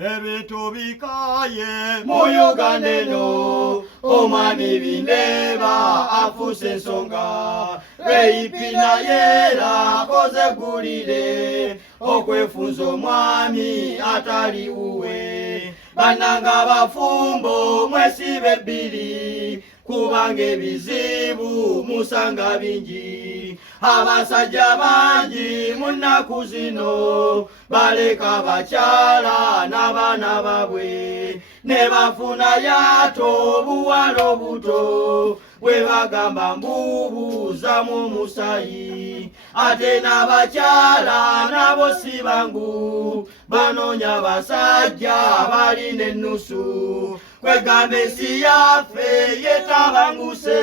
ebitubikaye mu Uganda eno omwami Bindeba afuse ensonga Rape naye akoze gulire okwefunza omwami atali uwe bananga bafumbo mwesibe bbiri kubanga ebizibu musanga bingi abasajja bangi mu nnaku zino baleka bakyala n'abaana babwe ne bafuna yato obuwala obuto bwe bagamba mbubuuzamu omusayi ate n'abakyala nabo si bangu banoonya basajja balina ennusu kwegamba ensi yaffe yetabanguse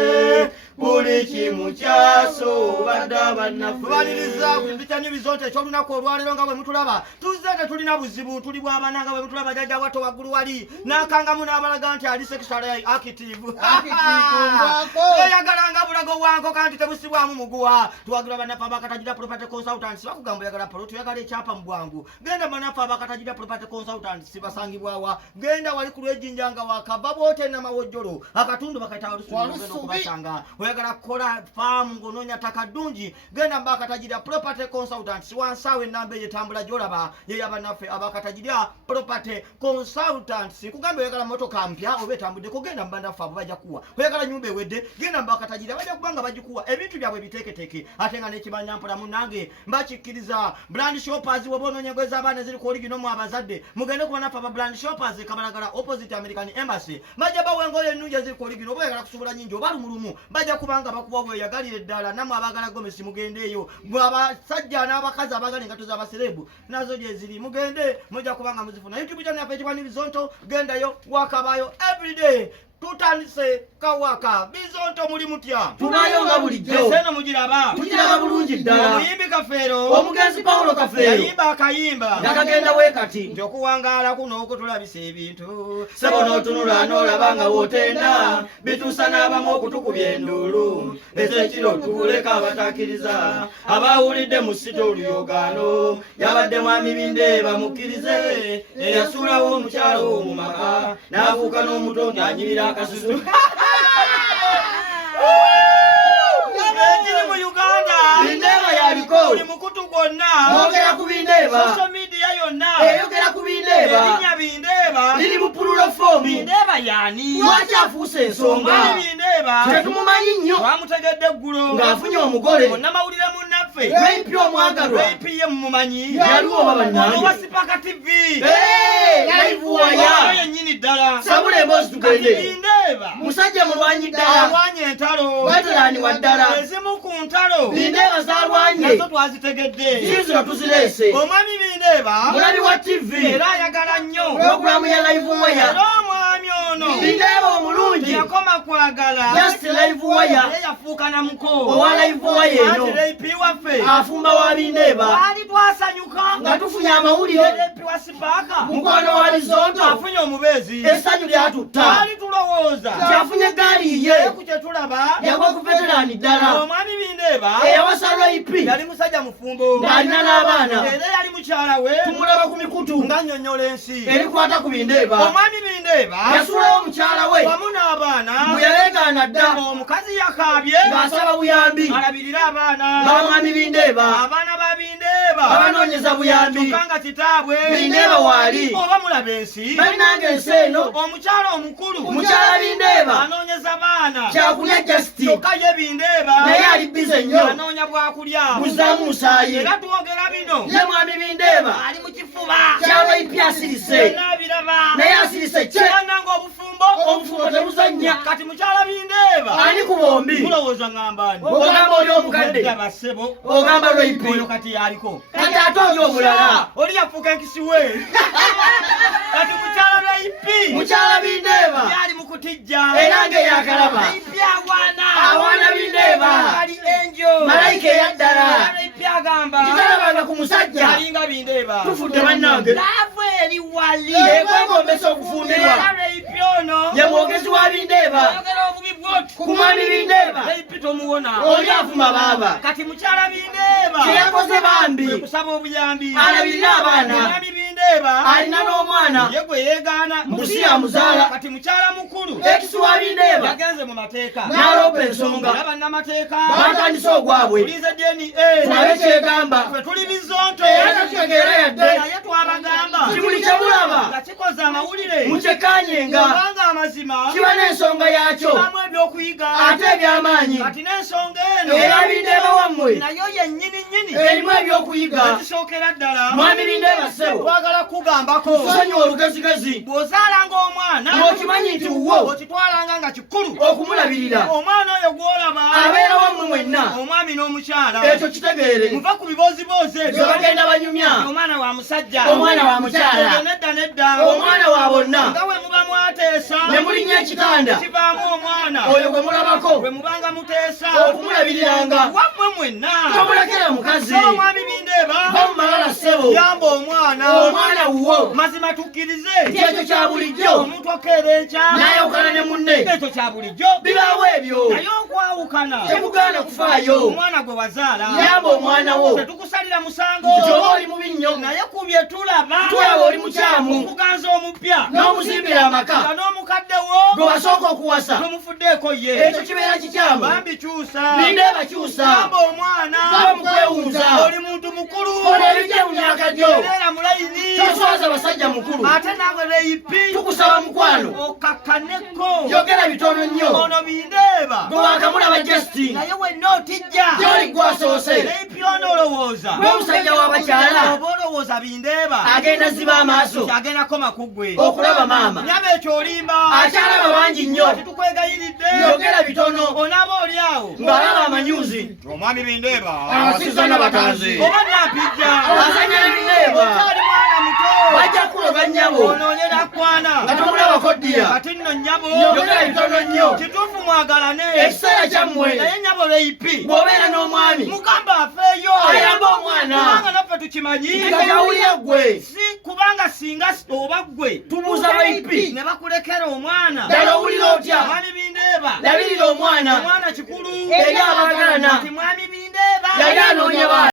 buli kimu kyaso badda bannaffe tubaliriza ku mbitani bizote ekyolunaku olwaleero nga bwe mutulaba tuzze tetulina buzibu tuli bw'abaana nga bwe mutulaba jjajja watto waggulu wali n'akangamu n'abalaga nti ali sexually active yagalanga bulago wanko kandi tebusibwamu muguwa tuwagira bannaffe abakatagira property consultants bakugamba oyagala polo tuyagala ekyapa mu bwangu genda bannaffe abakatagira property consultants basangibwawa genda wali ku lwejjinja nga wakava boote n'amawojjolo akatundu bakaita walusubasanga oyagala kukola faamu ng'onoonya ttaka ddungi genda mbakatagira property consultants wansaawe ennamba eyetambula gy'olaba yeyabannaffe abakatagira property consultants kugamba oyagala motoka mpya oba etambuddeko genda mbannaffe abo bajja kuwa oyagala nyumba ewedde genda mbakatagira bajja kubanga bagikuwa ebintu byabwe biteeketeeke ate nga n'ekibanyampola munnange mbakikkiriza brand shoppers woba onoonyegweza abaana eziri ku oligino abazadde mugende ku bannaffe aba brand shoppers kabalagala opposite American Embassy bajja bawengoyo ennungi eziri ku oligino oba oyagala kusubula nyingi oba lumulumu bajja kubanga bakuwa bweyagalire ddala namwe abagala gomesi mugende eyo abasajja n'abakazi abagala engato z'abaserebu nazo gye ziri mugende mujja kubanga muzifuna YouTube channel yaffe ekibani Bizonto gendayo wakabayo everyday tutandise kawaka Bizonto muli mutya tunayo nga bulijjo eseno mugiraba tugiraba bulungi ddala omuyimbi Kafeero omugenzi Paulo Kafeero yayimba akayimba nakagenda we kati nti okuwangaala kuno okutulabisa ebintu sebo n'otunula n'olaba nga wootenda bituusa n'abamu okutukubya enduulu ez'ekiro tukuleka abatakkiriza abawulidde mu sito oluyogaano yabadde mwami Bindeba mukkirize eyasuulawo omukyalo mu maka n'afuuka n'omutonde anyirira akasusu ekiri mu Uganda Bindeba yaliko buli mukutu gwonna mwogera ku Bindeba social media yonna eyogera ku Bindeba erinnya Bindeba liri mu pululo foomu Bindeba yani lwaki afuuse ensonga omwami Bindeba tetumumanyi nnyo twamutegedde eggulo ng'afunye omugole munnamawulire munnaffe Rape omwagalwa Rape ye mumumanyi yaliwo oba bannange owa Sipaka TV live waya oyo yennyini ddala sabula emboozi tugende Bindeba musajja mulwanyi ddala alwanye entalo batalaaniwa ddala ezimu ku ntalo Bindeba zalwanye nazo twazitegedde zizino tuzireese omwami Bindeba mulabi wa TV era ayagala nnyo puroguramu ya live waya era omwami ono Bindeba omulungi yakoma kwagala just live waya naye yafuuka namuko owa live waya eno anti Rape waffe afumba wa Bindeba twali twasanyuka nga tufunye amawulire Rape wa Sipaka mukwano wa Bizonto afunye omubeezi essanyu lyatutta twali tulowooza kyafunye gaali ye ku kye tulaba yagwa ku veterani ddala omwami Bindeba eyawasa Rape yali musajja mufumbo ng'alina n'abaana era yali mukyala we tumulaba ku mikutu nga nnyonnyola ensi erikwata ku Bindeba omwami Bindeba yasuulawo mukyala we wamu n'abaana bwe yaleegaana dda omukazi yakaabye ng'asaba buyambi alabirira abaana bamwami Bindeba abaana ba Bindeba abanoonyeza buyambi kyokka nga kitaabwe Bindeba waali oba mulaba ensi balinanga ensi eno omukyala omukulu mukyala Bindeba anoonyeza baana kyakulya jasiti kyokka ye Bindeba naye ali bize nnyo anoonya bwakulya muzaamu musaayi era twogera bino ye mwami Bindeba ali mu kifuba kyalwaipi asirise nabiraba naye asirise kye kyannanga obufumbo obufumbo tebuzannya kati mukyala Bindeba ani ku bombi mulowooza ng'ambaani ogamba oli omukadde Bindeba ssebo ogamba Rape oyo kati yaliko kati ate oli omulala oli yafuuka enkisi we kati mukyala Rape mukyala Bindeba yali mu kutijja era ng'eyakalaba Rape awaana awaana Bindeba ali enjo malayika eyaddala Rape agamba titalabanga ku musajja alinga Bindeba tufudde bannange laavu eri wali ekwegombesa okufumbirwa era Rape ono ye mwogezi wa Bindeba ayogera obubi bwoti ku mwami Bindeba Rape tomuwona oli afuma baaba kati mukyala Bindeba kye yakoze bambi kusaba obuyambi alabirira abaana omwami Bindeba Bindeeba alina n'omwana ye gwe yeegaana Musi amuzaala. kati mukyala mukulu Ekisuwa Bindeeba yagenze mu mateeka n'aloopa ensonga era bannamateeka batandise ogwabwe tulize DNA tulabe kyegamba ffe tuli bizonto era tetutegeera yadde naye twabagamba kimuli kyemulaba nga kikoze amawulire mukyekanyenga kubanga amazima kiba n'ensonga yaakyo kibamu ebyokuyiga ate eby'amaanyi kati n'ensonga eno era Bindeeba wammwe nayo yennyini nnyini erimu ebyokuyiga ekisookera ddala mwami Bindeeba ssebo twagala kugambako tusonyiwa olugezigezi bw'ozaalanga omwana ng'okimanyi nti wuwo okitwalanga nga kikulu okumulabirira omwana oyo gw'olaba abeera wammwe mwenna omwami n'omukyala ekyo kitegeere muva ku biboozibozi bye ebyo bagenda banyumya omwana wa musajja omwana wa mukyala nedda nedda omwana wa bonna nga bwe muba mwateesa ne mulinnya ekitanda kivaamu omwana oyo gwe mulabako bwe mubanga muteesa okumulabiriranga wammwe mwenna tomulekera mukazi omwami Bindeeba va mu malala ssebo yamba omwana omwana wuwo mazima tukkirize ti ekyo kya bulijjo omuntu okeera enkya n'ayawukana ne munne ekyo kya bulijjo bibaawo ebyo naye okwawukana temugaana kufaayo omwana gwe wazaala yamba omwana wo tetukusalira musango kyoba oli mubi nnyo naye ku bye tulaba tulaba oli mukyamu okuganza omupya n'omuzimbira amaka nga n'omukaddewo gwe wasooka okuwasa tomufuddeeko ye ekyo kibeera kikyamu bambi kyusa Bindeeba kyusa yamba omwana baba mu kwewunza oli muntu mukulu ono ebijja mu myaka gyo era mulayini toswaza basajja mukulu ate naawe leyipi tukusaba mukwano okakkaneko yogera bitono nnyo ono Bindeeba gwe wakamulaba Justin naye wenna otijja gyoli gwasoose leyipi ono olowooza gwe musajja w'abakyala oba olowooza Bindeeba agenda ziba amaaso kyagenda koma ku ggwe okulaba maama nyaba ekyo olimba akyalaba bangi nnyo tetukwegayiridde yogera bitono onaaba oli awo ng'alaba amanyuzi omwami Bindeeba abasiza n'abatanzi oba nampijja azanya ne Bindeeba okyali mwana muto bajja kuloga nnyabo onoonyera kwana nga tomulabako ddiya kati nno nnyabo yogera bitono nnyo kituufu mwagalane ekiseera kyammwe naye nnyabo leyipi bw'obeera n'omwami mugamba afeeyo ayamba omwana kubanga naffe tukimanyi nga yawulira ggwe si kubanga singa oba ggwe tubuuza leyipi ne bakulekera omwana ddala owulira otya mwami Bindeeba labirira omwana omwana kikulu eri abaagalana nti mwami Bindeeba yali anoonya baana